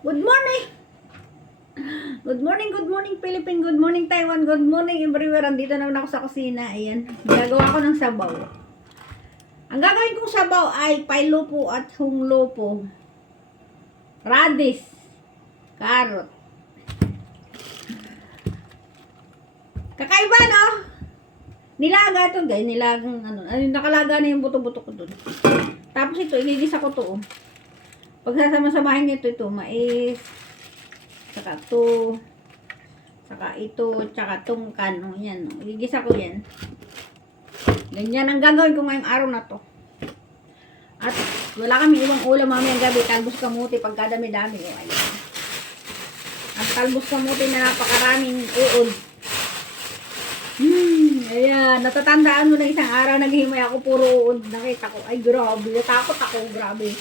Good morning! Good morning Philippines, good morning Taiwan, good morning everywhere. Andito naman ako sa kusina. Ayan, gagawa ko ng sabaw. Ang gagawin kong sabaw ay pailupo at hunglupo, radish, carrot. Kakaiba, no? Nilaga ito, guys. Nilagang ano. Nakalaga na yung buto-buto ko dun. Tapos ito, igigisa ko to. Pagsasama-samahin nyo ito, mais, saka ito, saka ito, saka tungkan. O, yan. O. Igigisa ko yan. Ganyan ang gagawin ko ngayong araw na to. At wala kami ibang ulam mamayang gabi. Talbos kamuti pagkadami-dami. O, ayan. At talbos kamuti na napakaraming uod. Ayan, natatandaan mo na isang araw naghihimay ako, puro uod. Nakita ko, ay grabe, natakot ako, grabe.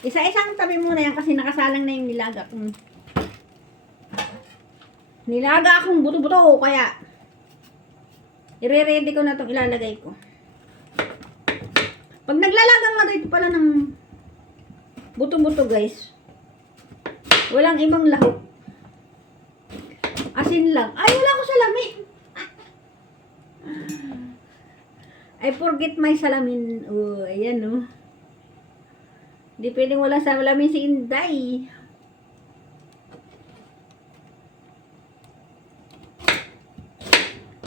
Isa-isang tabi muna yan kasi nakasalang na yung nilaga. Nilaga akong buto-buto, kaya i-ready ko na itong ilalagay ko. Pag naglalagang nga dito pala ng buto-buto, guys, walang ibang lahok. Asin lang. Ay, wala ko salamin. I forget my salamin. Oh, ayan, oh. Hindi pwedeng wala salamin si Inday.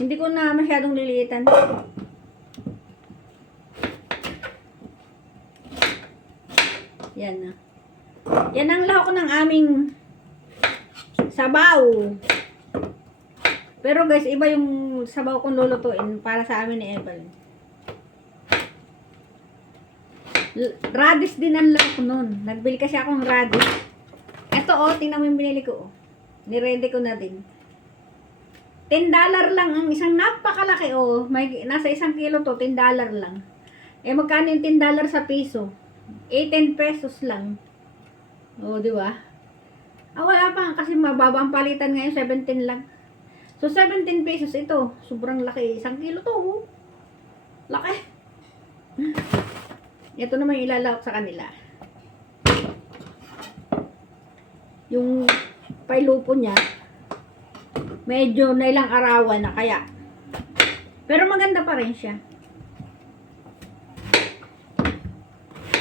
Hindi ko na masyadong liliitan. Yan na. Yan ang lahok ng aming sabaw. Pero guys, iba yung sabaw kong lulutuin para sa amin ni Evelyn. Radish din ang lahok nun. Nagbili kasi akong radish. Ito oh, tingnan mo yung binili ko oh. Niready ko na din. $10 lang ang isang napakalaki oh. May, nasa 1 kilo to, $10 lang. Eh magkano yung $10 sa piso? 18 pesos lang. Oh, di ba? Ah, wala pa kasi mababa ang palitan ngayon, 17 lang. So 17 pesos ito. Sobrang laki. 1 kilo to oh. Laki. Ito naman yung ilalawak sa kanila. Yung pailupo niya, medyo na ilang arawan na kaya. Pero maganda pa rin siya.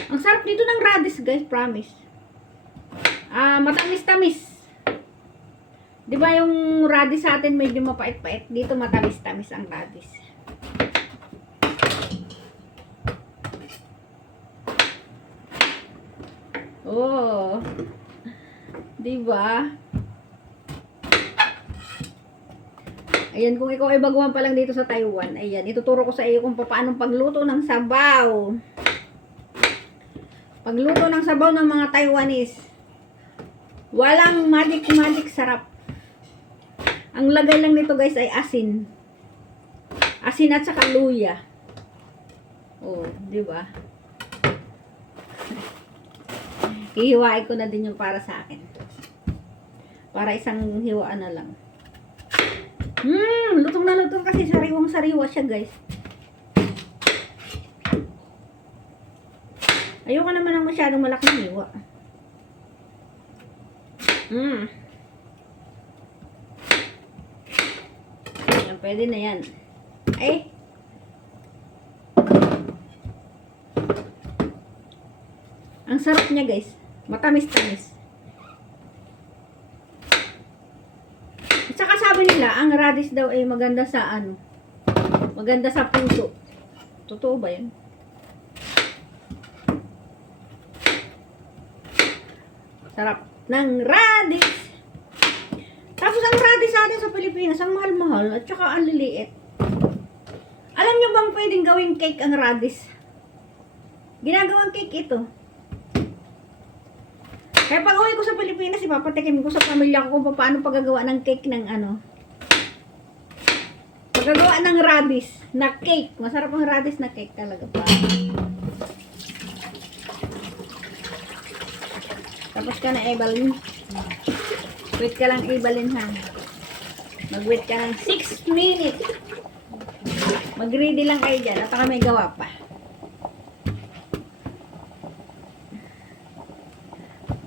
Ang sarap dito ng radish, guys, promise. Matamis-tamis. Di ba yung radish sa atin medyo mapait-pait? Dito matamis-tamis ang radish. Oh. Di ba? Ayan, kung ikaw ay baguhan pa lang dito sa Taiwan, ayan, ituturo ko sa iyo kung paano pagluto ng sabaw. Pagluto ng sabaw ng mga Taiwanese. Walang magic sarap. Ang lagay lang nito, guys, ay asin. Asin at saka luya. Oh, di ba? Hihiwain ko na din yung para sa akin. Para isang hiwaan na lang. Lutong na lutong kasi sariwang-sariwa siya, guys. Ayoko naman ng masyadong malaking hiwa. Ayan, pwede na yan. Ay. Ang sarap niya, guys. Matamis-tamis. At saka sabi nila, ang radish daw ay maganda sa ano? Maganda sa puso. Totoo ba yan? Sarap ng radish. Tapos ang radish sa atin sa Pilipinas, ang mahal-mahal at saka ang liliit. Alam nyo bang pwedeng gawing cake ang radish? Ginagawang cake ito. Kaya pag uwi ko sa Pilipinas, ipapatikim ko sa pamilya ko kung paano paggagawa ng cake ng ano. Paggagawa ng radish na cake. Masarap ang radish na cake talaga pa. Tapos ka na, Evelyn. Wait ka lang, Evelyn, ha. Mag-wait ka ng 6 minutes. Mag-ready lang kayo dyan. At may gawa pa.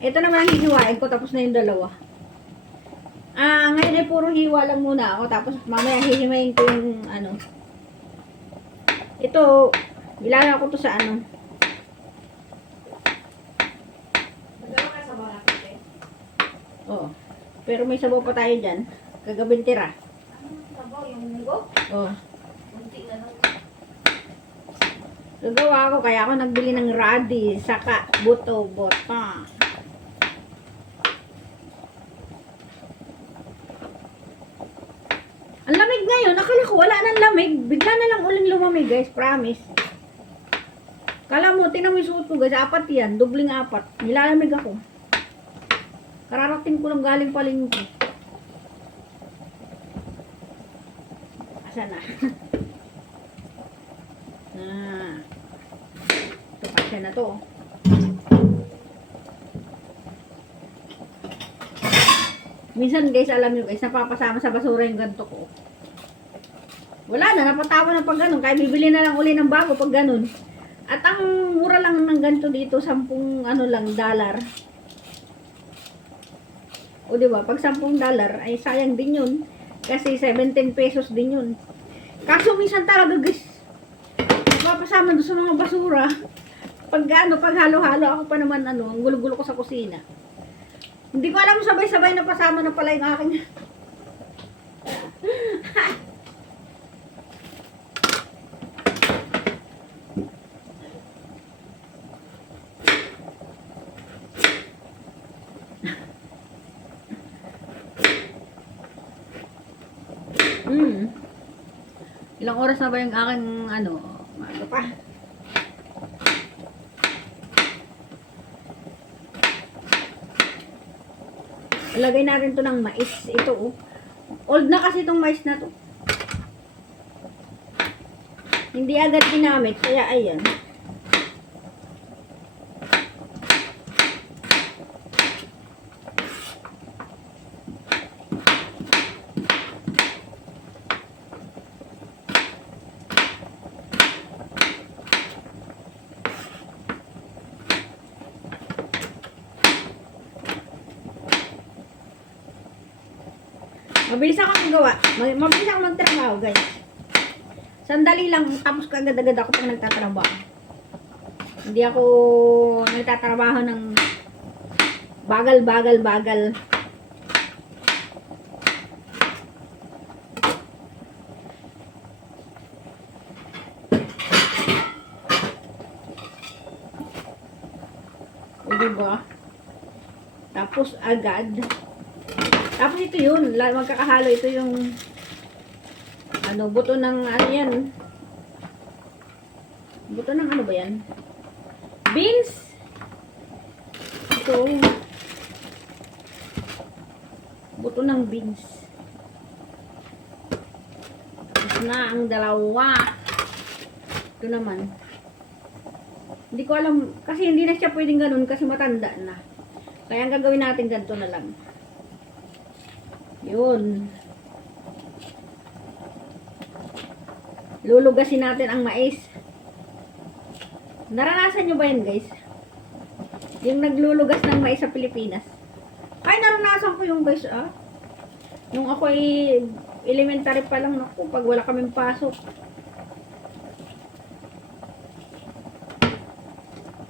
Ito naman ang hihiwain ko, tapos na yung dalawa. Ngayon ay puro hiwa lang muna ako, tapos mamaya hihimayin ko yung ano. Ito, ilalagay ko to sa ano. Oo. Pero may sabaw pa tayo dyan. Kagabing tira. Sabaw, yung munggo? Oo. Kunti na lang. Gagawa ako, kaya ako nagbili ng radi, saka buto, bota. Ang lamig ngayon, akala ko wala nang lamig. Bigla na lang uling lumamig, guys, promise. Kala mo, tingnan mo yung suot ko, guys, 4 yan, dubling 4. Nilalamig ako. Kararating ko lang galing palengke. Asa na? Ito pa na to. Minsan guys, alam nyo guys, napapasama sa basura yung ganito ko. Wala na, napatawa na pag ganun. Kaya bibili na lang uli ng bago pag ganun. At ang mura lang ng ganito dito, 10 ano lang, dollar. O diba, pag 10 dollar, ay sayang din yun. Kasi 17 pesos din yun. Kaso minsan talaga guys, napapasama doon sa mga basura. Pag ano, pag halo-halo, ako pa naman ano, ang gulo-gulo ko sa kusina. Hindi ko alam, sabay-sabay na pasama na pala yung aking. Ilang oras na ba yung aking ano, maaga pa. Ilagay natin to ng mais. Ito oh. Old na kasi itong mais na to. Hindi agad ginamit. Kaya ayan. Mabilis ako magawa. Mabilis ako magtrabaho, guys. Sandali lang, tapos kagad-agad ako pag nagtatrabaho. Hindi ako nagtatrabaho ng bagal. O diba? Tapos agad. Tapos ito yun, magkakahalo ito yung ano, buto ng ano yan. Buto ng ano ba yan? Beans. Ito. Buto ng beans. Tapos na ang dalawa. Ito naman. Hindi ko alam, kasi hindi na siya pwedeng ganun kasi matanda na. Kaya ang gagawin natin ganito na lang. Yun. Lulugasin natin ang mais. Naranasan nyo ba yan guys? Yung naglulugas ng mais sa Pilipinas. Ay, naranasan ko yung guys Nung ako ay elementary pa lang, naku, pag wala kaming pasok.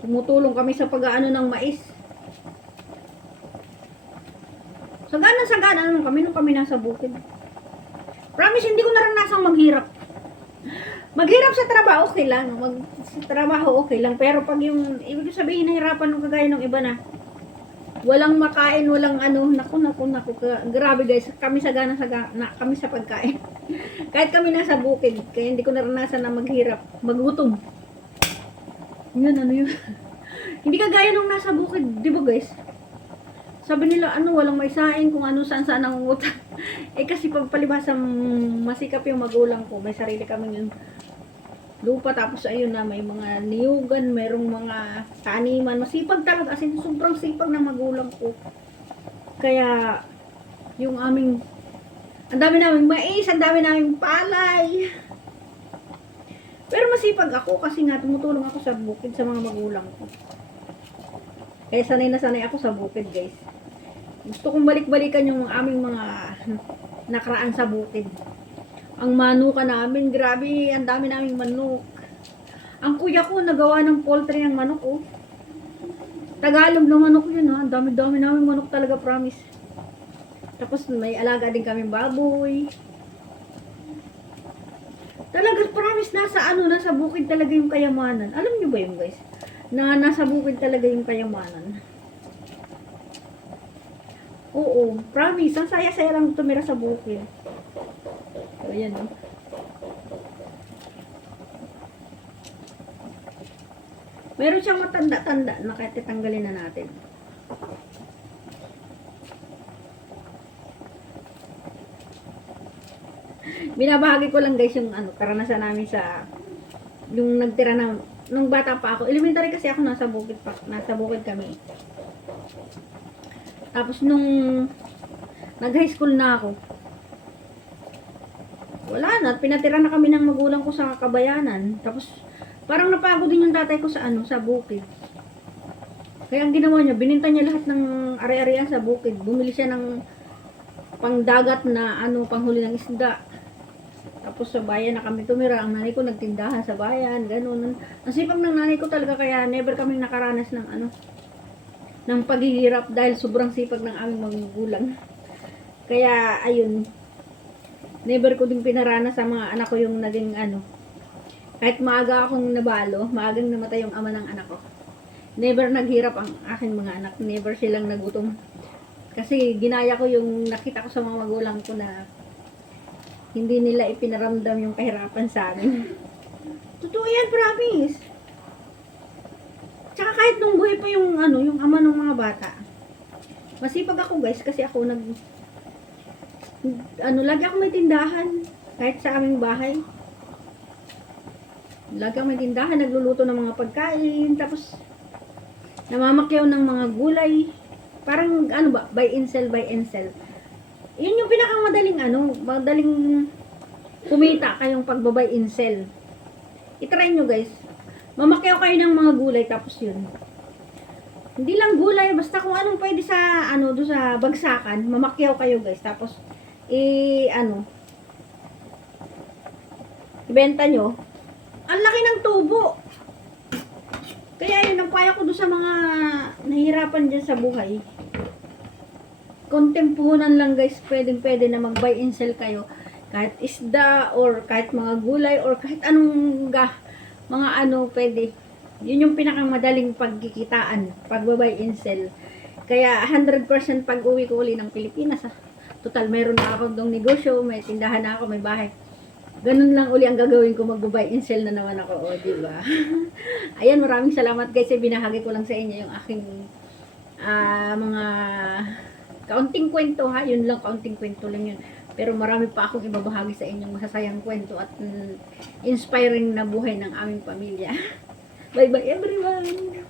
Tumutulong kami sa pag-aano ng mais. Sagana naman kami nung kami nasa bukid. Promise, hindi ko naranasang maghirap. Maghirap sa trabaho, okay lang. Sa trabaho, okay lang. Pero pag yung, ibig sabihin, nahirapan nung kagaya ng iba na, walang makain, walang ano, naku. Grabe guys, kami kami sa pagkain. Kahit kami nasa bukid, kaya hindi ko naranasan na maghirap. Magutom. Yun, ano yun. Hindi kagaya nung nasa bukid, di ba guys? Sabi nila, ano, walang may saing, kung ano, saan ang utang. Kasi pagpalibhasang masikap yung magulang ko, may sarili kami yung lupa, tapos ayun na, may mga niyugan, merong mga taniman, masipag talaga, as in, sobrang sipag ng magulang ko. Kaya, yung aming, ang dami naming mais, ang dami naming palay. Pero masipag ako, kasi nga, tumutulong ako sa bukid sa mga magulang ko. Kaya sanay na sanay ako sa bukid, guys. Gusto kong balik-balikan yung aming mga nakaraan sa bukid. Ang manuka namin, grabe, ang dami naming manok. Ang kuya ko, nagawa ng poultry ng manok, oh. Tagalog na manok yun, ha. Ang dami-dami namin manok talaga, promise. Tapos may alaga din kaming baboy. Talaga, promise, nasa bukid talaga yung kayamanan. Alam nyo ba yun, guys? Na nasa bukid talaga yung kayamanan. Oo, promise. Ang saya-saya lang tumira sa bukid. So, ayan, oh. Meron siyang matanda-tanda na kahit titanggalin na natin. Binabahagi ko lang, guys, yung karanasan namin sa yung nagtira na nung bata pa ako. Elementary kasi ako, nasa bukid kami. Tapos nung nag-high school na ako, wala na, pinatira na kami ng magulang ko sa Kabayanan. Tapos parang napagod din yung tatay ko sa bukid. Kaya ang ginawa niya, bininta niya lahat ng ari-arian sa bukid. Bumili siya ng pangdagat na panghuli ng isda. Tapos sa bayan na kami tumira. Ang nanay ko nagtindahan sa bayan, ganun. Ang sipag ng nanay ko talaga, kaya never kaming nakaranas ng ng paghihirap dahil sobrang sipag ng aming magulang. Kaya ayun, never ko din pinaranas sa mga anak ko yung naging kahit maaga akong nabalo, maagang namatay yung ama ng anak ko. Never naghirap ang aking mga anak, never silang nagutom. Kasi ginaya ko yung nakita ko sa mga magulang ko na hindi nila ipinaramdam yung kahirapan sa amin. Totoo yan, promise. Tsaka kahit nung buhay pa yung yung ama ng mga bata. Masipag ako, guys, kasi ako lagi ako may tindahan kahit sa aming bahay. Lagi ako may tindahan, nagluluto ng mga pagkain, tapos namamakyaw ng mga gulay. Parang buy and sell, buy and sell. Yun yung pinakamadaling madaling kumita kayong pagbabay and sell. I-try nyo, guys. Mamakyaw kayo ng mga gulay, tapos yun. Hindi lang gulay, basta kung anong pwede sa doon sa bagsakan, mamakyaw kayo, guys. Tapos ibenta nyo. Ang laki ng tubo. Kaya yun, ang payo ko doon sa mga nahihirapan dyan sa buhay. Konting puhunan lang, guys, pwede na mag-buy and sell kayo. Kahit isda, or kahit mga gulay, or kahit anong pwede. Yun yung pinakamadaling pagkikitaan, pag-buy and sell. Kaya 100% pag-uwi ko uli ng Pilipinas, total, meron na ako dong negosyo, may tindahan na ako, may bahay. Ganun lang uli ang gagawin ko, mag-buy and sell na naman ako, diba? Ayan, maraming salamat, guys, binahagi ko lang sa inyo yung aking mga kaunting kwento, ha. Yun lang, kaunting kwento lang yun. Pero marami pa akong ibabahagi sa inyong masasayang kwento at inspiring na buhay ng aming pamilya. Bye-bye, everyone!